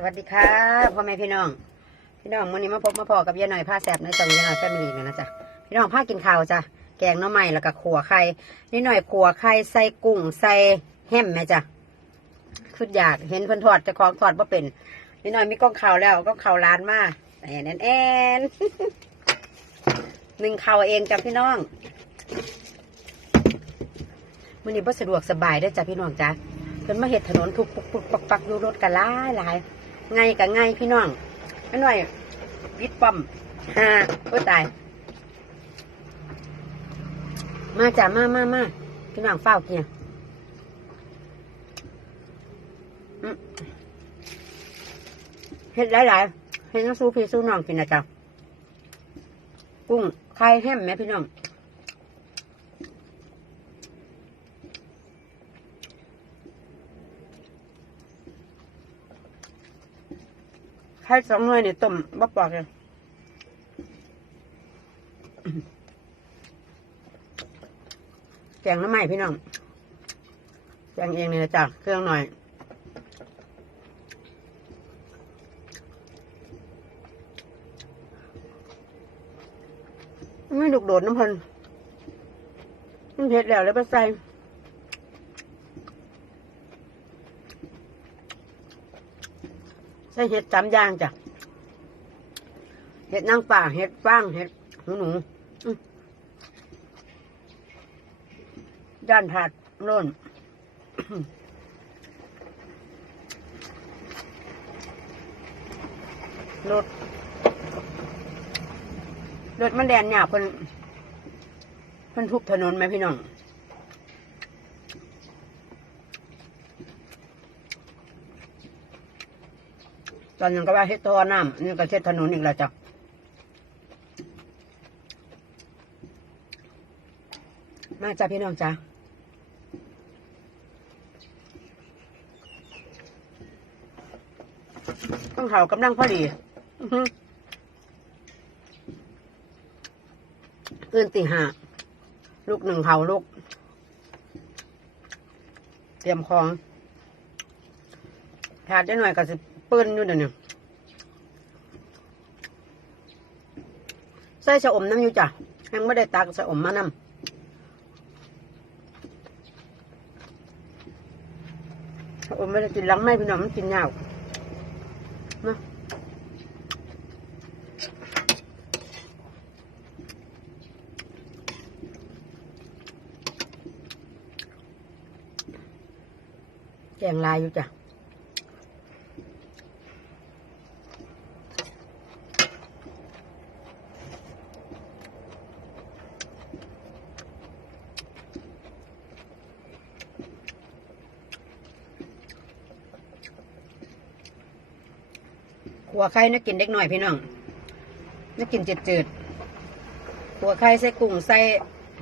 สวัสดีค่ะพ่อแม่พี่น้อง พี่น้องวันนี้มาพบมาพอกับยายหน่อยผ้าแสบในสองยายหน่อยแฟมิลี่เนี่ยนะจ๊ะพี่น้องผ้ากินข้าวจ้ะแกงน้ำใหม่แล้วก็ขัวไข่นี่หน่อยขัวไข่ใส่กุ้งใส่แฮมไหมจ้ะคืออยากเห็นเพิ่นทอดจะของทอดว่าเป็นนี่หน่อยมีก้องข่าวแล้วก้องข่าวร้านมาแอนแอนแอนหนึ่งข่าวเองจ้ะพี่น้องวันนี้บ่สะดวกสบายได้จ้ะพี่น้องจ้ะเพิ่นมาเห็ดถนนทุกปุกปุกปักปักอยู่รถกันหลายหลาย ไงกับไงพี่น้องไม่หน่อยวิดปั๊มฮ่าโอ้ตาย มาจ้ะมามามาพี่น้องเฝ้าเกียเฮ็ดหลายๆเฮ็ดน้ำซูพี่สู้น้องกินนะจ๊ะกุ้งไข่แห้มไหมพี่น้อง ข่สองหน่วยเนี่ยต้มบ่ปอกเลยแกงน้ำใหม่พี่น้องแกงเองเลยนะจ้ะเครื่องหน่อยไม่ดุกโดดน้ำพันมันเผ็ดแล้วแล้วไปใส่ ใส่เห็ดสามอย่างจ้ะ เห็ดนางป่า เห็ดฟาง เห็ดหูหนูด้านถาดโน่นรถรถมันแดนหยาบเพิ่นเพิ่นทุบถนนไหมพี่น้อง ตอนนั้นก็ว่าเฮ็ดท่อน้ำนี่ก็เช็ดถนนอีกแล้วจ้ะมาจ้ะพี่น้องจ้ะต้องเขากำลังพอดีอื้มตื่นตีห้าลูกหนึ่งเขาลูก เตรียมของถาดได้หน่อยก็สิ ปืนอยู่เดี๋ยวนี้ใส่ชะอมน้ำอยู่จ้ะยังไม่ได้ตักชะอมมาน้ำชะอมไม่ได้กินหลังไม่พี่น้องมันกินยาวมาแกงลายอยู่จ้ะ ไข่นักกินเด็กหน่อยพี่น้องนักกินจืดจืดๆขัวไข่ใส่กุ้งใส่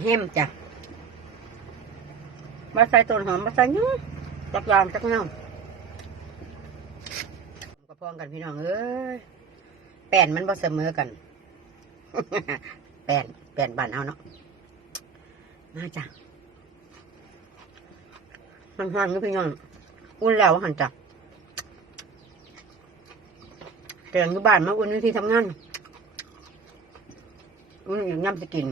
แฮมจ้ะมาใส่ต้นหอมมาใส่เนื้อจักยางจักเน่าก็พองกันพี่น้องเอ้ยแป้นมันบ่เสมอกัน แป้นแป้นบานเอาเนาะมาจ้ะมันห่างอยู่พี่น้องอุ่นแล้วหันจ้ะ แก งอยู่บ้านมาอุ่นวิธีทำงานอุ่นอย่างย่ำจะกิน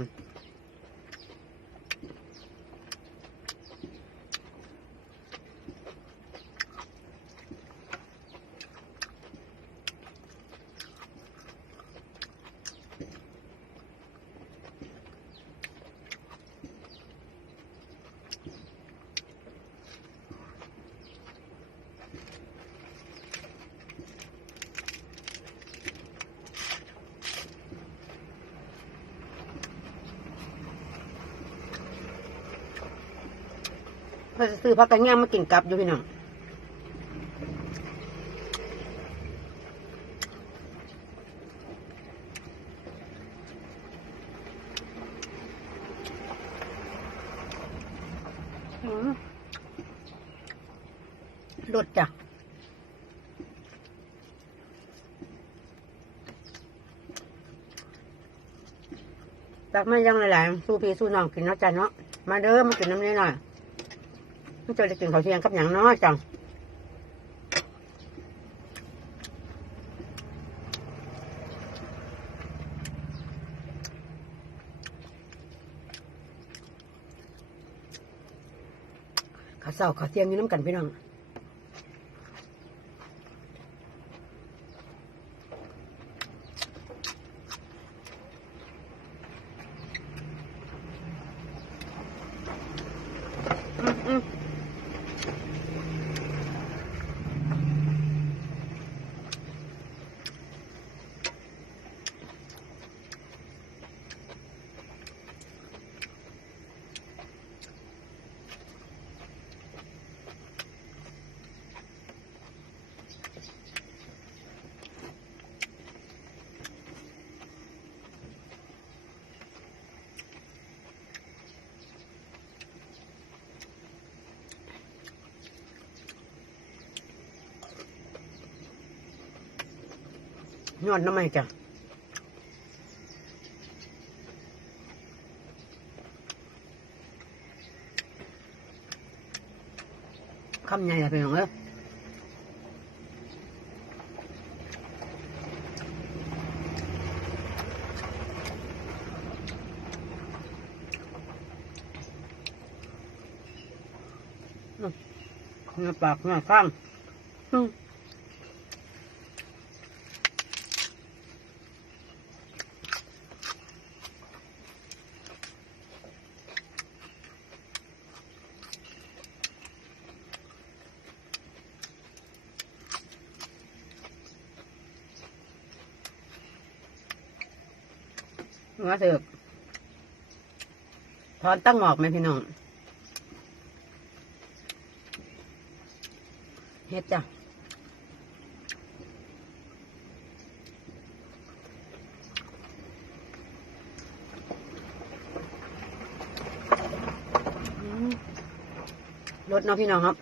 พื่อซื้อผักกระเงี้ยงมากินกับอยู่พี่น้องรสจ้ะตักมายังหลายๆสู้พี่สู้น้องกินเนาะจ้ะเนาะ มาเด้อมากินน้ำนี้หน่อย มันจะได้กินข้าวเที่ยงกับอย่างน้อยจังข้าวเศร้าข้าวเที่ยงนี่น้ำกันพี่น้อง ยอดน้ำไมันจ้ะคำใหญ่เลยพี่องเอ้ยเนื้อปากเนื้อข้าง มว่าเถอะถอนตั้งหงอกไหมพี่น้องเฮ็ดจ้ะรสเนาะพี่น้องครับ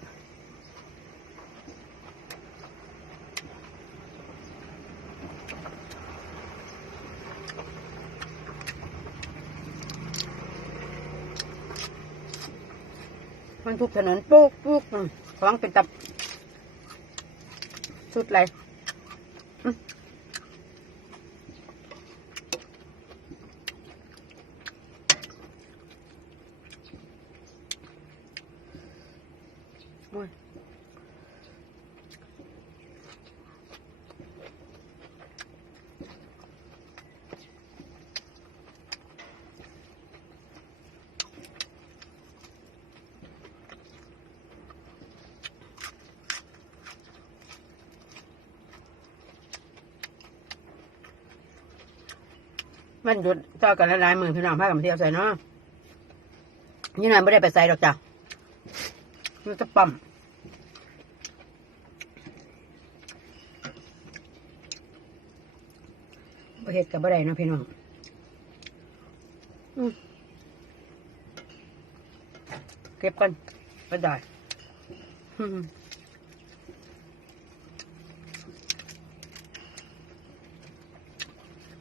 มันทุกถนนปุ๊กปุ๊กคล้องเป็นตับสุดเลยอืมโอ้ย มันหยุดเจ้ากันละลายมือพี่น้องพากันมาเที่ยวใส่เนาะนี่นายไม่ได้ไปใส่ดอกจ้ะมันจะปั๊มประเฮ็ดกับบ่ได้เนาะพี่น้องเก็บกันก็ได้อืม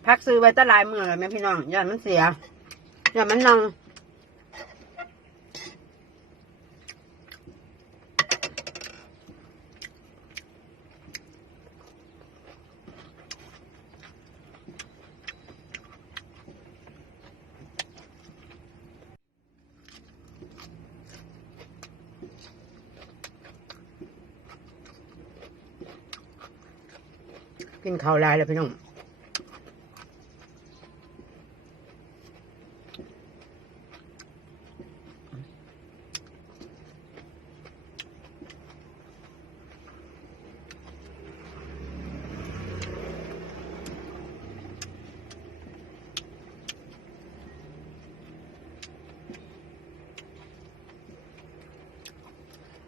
พักซื้อไว้ตะหลายมือเลยแม่พี่น้องอย่ามันเสียอย่ามันนังกินข้าวหลายแล้วพี่น้อง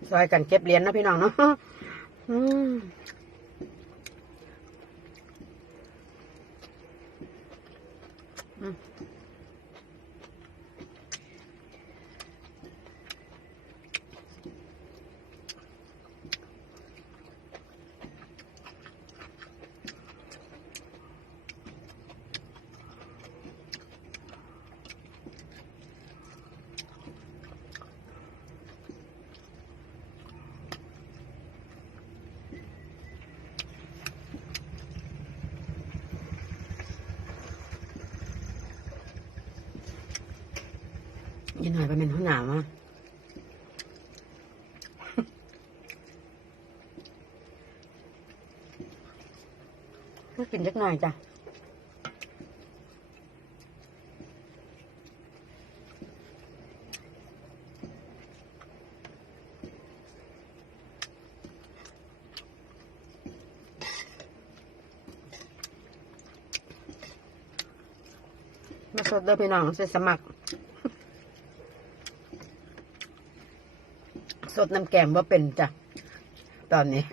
ซอยกันเก็บเหรียญนะพี่น้องเนาะ ไปเป็นห้องนาำอะก็กินเล็กน่อยจ้ะมาสดเด้อพี่น้องเสสมัคร สดน้ำแกงว่าเป็นจ้ะตอนนี้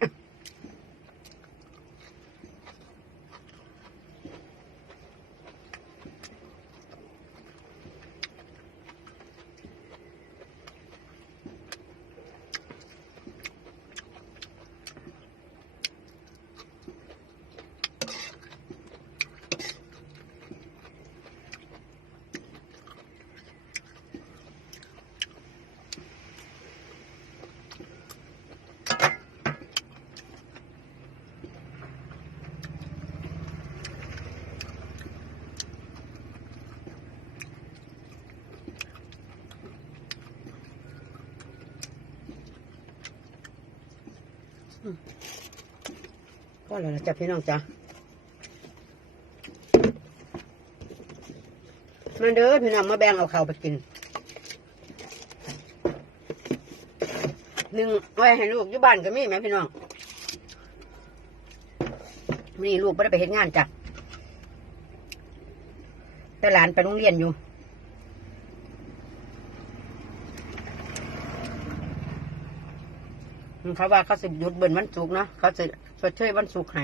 ก็เลยจ้ะพี่น้องจ้ะมาเด้อพี่น้องมาแบ่งเอาข้าวไปกินหนึ่งไว้ให้ลูกอยู่บ้านก็มีไหมพี่น้องนี่ลูกไม่ได้ไปเฮ็ดงานจ้ะแต่หลานไปโรงเรียนอยู่ เขาว่าเขาสิหยุดเบิ่นวันสุกเนาะเขาสิชดเชยวันสุกให้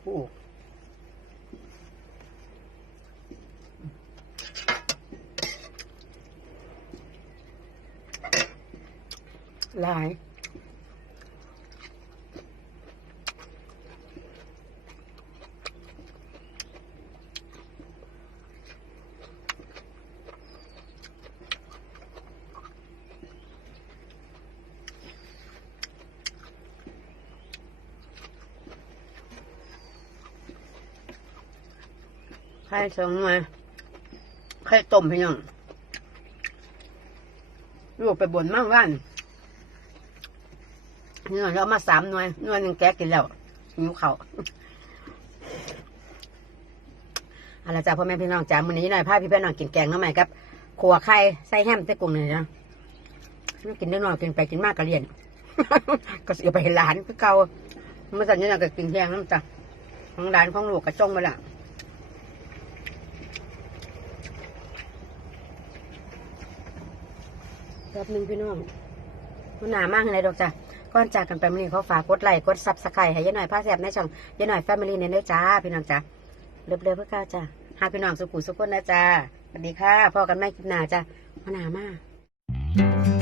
โอ้หลาย ไข่สองหน่วยไข่ต้มพี่น้องลูกไปบ่นมากว่านนี่หน่อยเอามาสามหน่วยหน่วยหนึ่งแกะกินแล้วหิวเขาอาละจ้าพ่อแม่พี่น้องจ้ามื้อนี้หน่อยพาพี่พี่น้องกินแกงหน้ำใหม่ครับขัวไข่ใส่แฮมใส่กุ้งนี่นะนี่กินได้หน่อยกินไปกินมากก็เรียน ก็เสียไปให้หลานคือเก่าเมื่อสันนี้เราก็กินแห้งน้ำจ้ะของหลานของลูกกระจ้องไปละ รอบหนึงพี่น้องมันหนามากเลยดอกจ้ะก่อนจากกันไปมื่อนี้เขาฝากกดไลค์กดซับสไครต์ให้ยายหน่อยผ้าแสบในช่องยายหน่อยแฟมิลี่เนเด้อจ้าพี่น้องจ้าเรียบๆเพื่อก้าวจ้าหาพี่น้องสุขุสุขคนนะจ้าสวัสดีค่ะพอกันไม่กินหน้าจ้ามันหนามาก